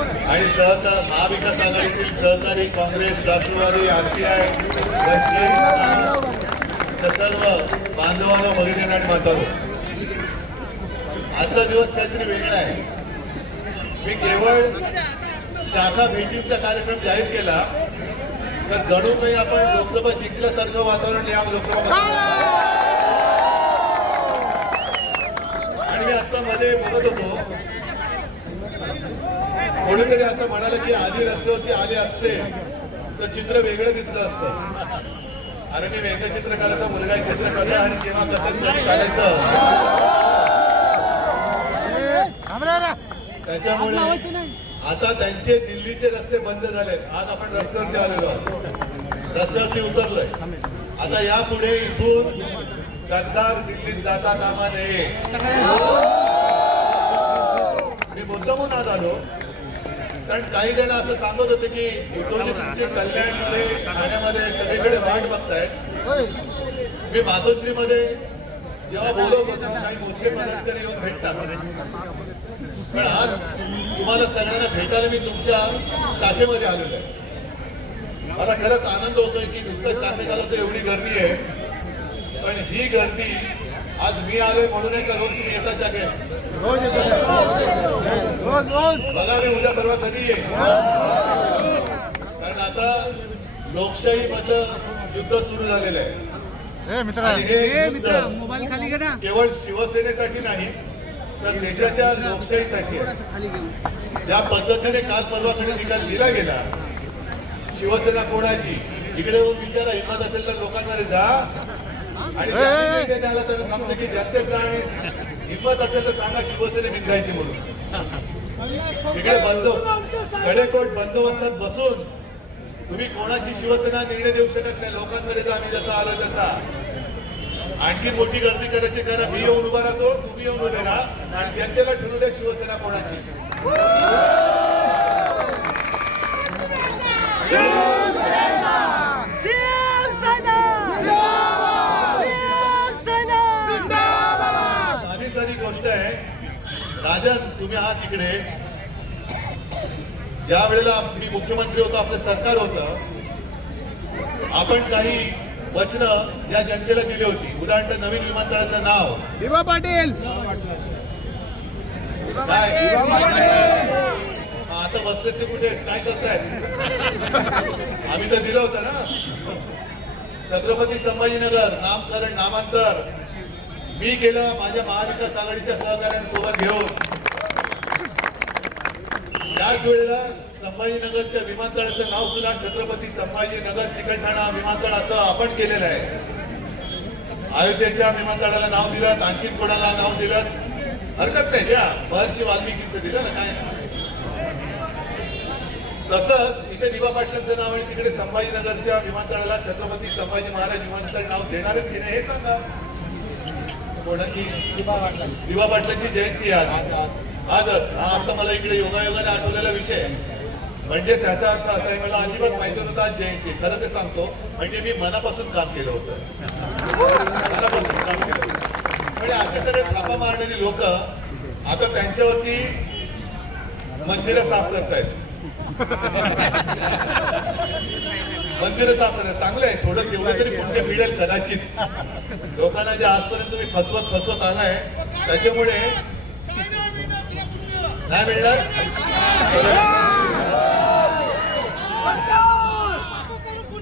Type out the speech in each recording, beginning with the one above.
आणि सहकार महाविकास आघाडीतील सहकारी काँग्रेस राष्ट्रवादी आरपीआय सर्व बांधवांना भगिनी आणि मातारो आजचा दिवस काहीतरी वेगळा आहे. मी केवळ शाखा भेटीचा कार्यक्रम जाहीर केला तर जणू काही आपण लोकसभा जिंकल्यासारखं वातावरण या लोकसभा आणि मी आता मध्ये बोलत होतो कोणीतरी असं म्हणालं की आधी रस्त्यावरती आले असते तर चित्र वेगळं दिसलं असतं. अरे मी व्यंगचित्रकाराचा मुलगा आहे, चित्रकार आणि जेव्हा कसं चित्र काढायचं त्याच्यामुळे आता त्यांचे दिल्लीचे रस्ते बंद झालेत. आज आपण रस्त्यावरती आलेलो आहोत. रस्त्यावरती उतरलोय. आता यापुढे इथून गद्दार दिल्लीत जाता कामा नये. मी मुद्दामून आज आलो. कारण काही जण असं सांगत होते की तुमचे कल्याणमध्ये ठाण्यामध्ये सगळीकडे वाट बघतायत मी मातोश्रीमध्ये जेव्हा बोलवतो तेव्हा काही मोजके पदाधिकारी येऊन भेटतात. पण आज तुम्हाला सगळ्यांना भेटायला मी तुमच्या शाखेमध्ये आलेलो आहे. मला खरंच आनंद होतोय की नुसतं शाखेत आलो तर एवढी गर्दी आहे. पण ही गर्दी आज मी आलोय म्हणून आहे का रोज तुम्ही येता शाखेत. बघा मी उद्या परवा कधी येईल कारण आता लोकशाही मधलं युद्ध सुरू झालेलं आहे. केवळ शिवसेनेसाठी नाही तर देशाच्या लोकशाहीसाठी आहे. ज्या पद्धतीने काल परवाकडे निकाल दिला गेला शिवसेना कोणाची? इकडे येऊन विचारा हिंमत असेल तर लोकांमध्ये जा. आणि आला तर समजा की जास्त हिंमत असेल तर सांगा शिवसेने निघायची म्हणून. तिकडे बंद. कडेकोट बंदोबस्तात बसून तुम्ही कोणाची शिवसेना निर्णय देऊ शकत नाही? लोकांकडे जा आम्ही जसा आलो तसा. आणखी मोठी गर्दी करायची करा. मी येऊन उभा राहतो तुम्ही येऊन उभे राहा. आणि जनतेला ठरवू द्या शिवसेना कोणाची. साधी साधी गोष्ट आहे राजन तुम्ही आहात तिकडे ज्या वेळेला मी मुख्यमंत्री होतो आपलं सरकार होतं आपण काही वचनं या जनतेला दिली होती. उदाहरण नवीन विमानतळाचं नाव. दिवा पाटील! काय? आता बसले ते कुठे? काय करतायत? आम्ही तर दिलं होतं ना. छत्रपती संभाजीनगर नामकरण नामांतर. मी केलं माझ्या महाविकास आघाडीच्या सहकाऱ्यांसोबत घेऊन. त्याच वेळेला संभाजीनगरच्या विमानतळाचं नाव सुद्धा छत्रपती संभाजीनगर चिकलठाणा विमानतळ असं आपण केलेलं आहे. अयोध्येच्या विमानतळाला नाव दिलं आणखी कोणाला नाव दिलं? हरकत नाही द्या. महर्षी वाल्मिकीचं दिलं ना काय? तसंच इथे दिवा पाटलांचं नाव आणि तिकडे संभाजीनगरच्या विमानतळाला छत्रपती संभाजी महाराज विमानतळ नाव देणारच की नाही हे सांगा. कोणाची दिवा पाटलांची जयंती आज. आजच हा आता मला इकडे योगायोगाने आठवलेला विषय. म्हणजे त्याचा अर्थ असा आहे मला अजिबात माहिती नव्हतं आज जयंती. खरं ते सांगतो म्हणजे मी मनापासून काम केलं होतं. मनापासून काम केलं होतं. म्हणजे असे सगळे थापा मारणारी लोक आता त्यांच्यावरती मंदिरं साफ करतायत. मंदिरं साफ करतायत चांगलं आहे. थोडं तेवढं तरी पुण्य मिळेल कदाचित. लोकांना जे आजपर्यंत तुम्ही फसवत फसवत आलाय त्याच्यामुळे नाही मिळणार?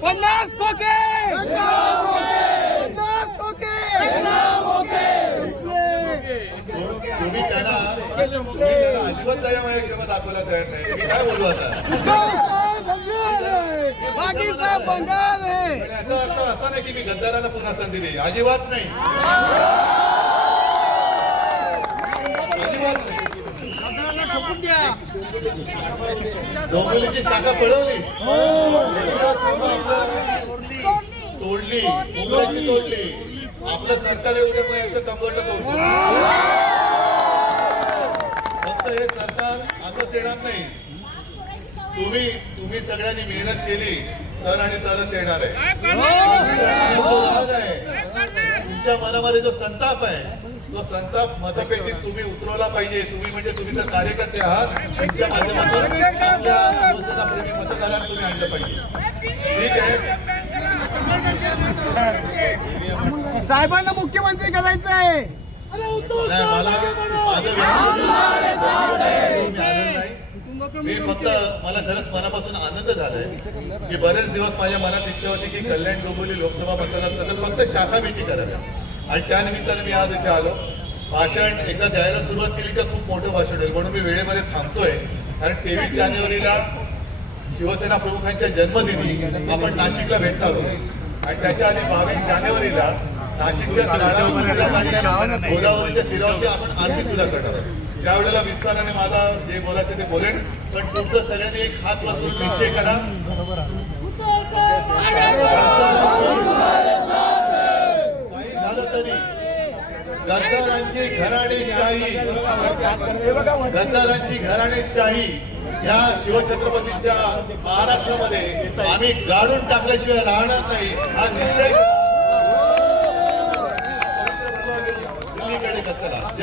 पन्नास खोके! तुम्ही त्यांना अजिबात माझ्या क्षमा दाखवायला तयार नाही. मी काय बोलू आता? बाकी सब बंगाल है। याचा अर्थ असा नाही की मी गद्दारांना पुन्हा संधी देईल अजिबात नाही अजिबात नाही डोंबिवलीची शाखा पळवली. तोडली. मुंबईची तोडली. आपलं सरकार एवढं मग याचं कंबरलं तोडलं फक्त हे सरकार असंच येणार नाही. तुम्ही तुम्ही सगळ्यांनी मेहनत केली. तर आणि तरच येणार आहे तुमच्या मनामध्ये जो संताप आहे तो संताप मतपेटीत तुम्ही उतरवला पाहिजे तुम्ही म्हणजे तुम्ही तर कार्यकर्ते आहात तुमच्या माध्यमातून मांडलं पाहिजे ठीक आहे साहेबांना मुख्यमंत्री करायचं आहे मला माझं मी फक्त मला खरंच मनापासून आनंद झालाय की बरेच दिवस माझ्या मनात इच्छा होती की कल्याण डोंबिवली लोकसभा मतदारसंघात फक्त शाखा भेटी कराव्या आणि त्या निमित्ताने मी आज इथे आलो. भाषण एकदा द्यायला सुरुवात केली का खूप मोठं भाषण होईल. म्हणून मी वेळेमध्ये थांबतोय. कारण तेवीस जानेवारीला शिवसेना प्रमुखांच्या जन्मदिनी आपण नाशिकला भेटणार आहोत. आणि त्याच्या आधी बावीस जानेवारीला गोदावरीच्या तीरावरती आपण आरती सुद्धा करणार आहोत. त्यावेळेला विस्ताराने माझा जे बोलायचं ते बोलेन पण तुमचं सगळ्यांनी एक हात वर निश्चय करा. काही झालं तरी गद्दारांची घराणेशाही गद्दारांची घराणेशाही या शिवछत्रपतीच्या महाराष्ट्रामध्ये आम्ही गाडून टाकल्याशिवाय राहणार नाही. हा निश्चय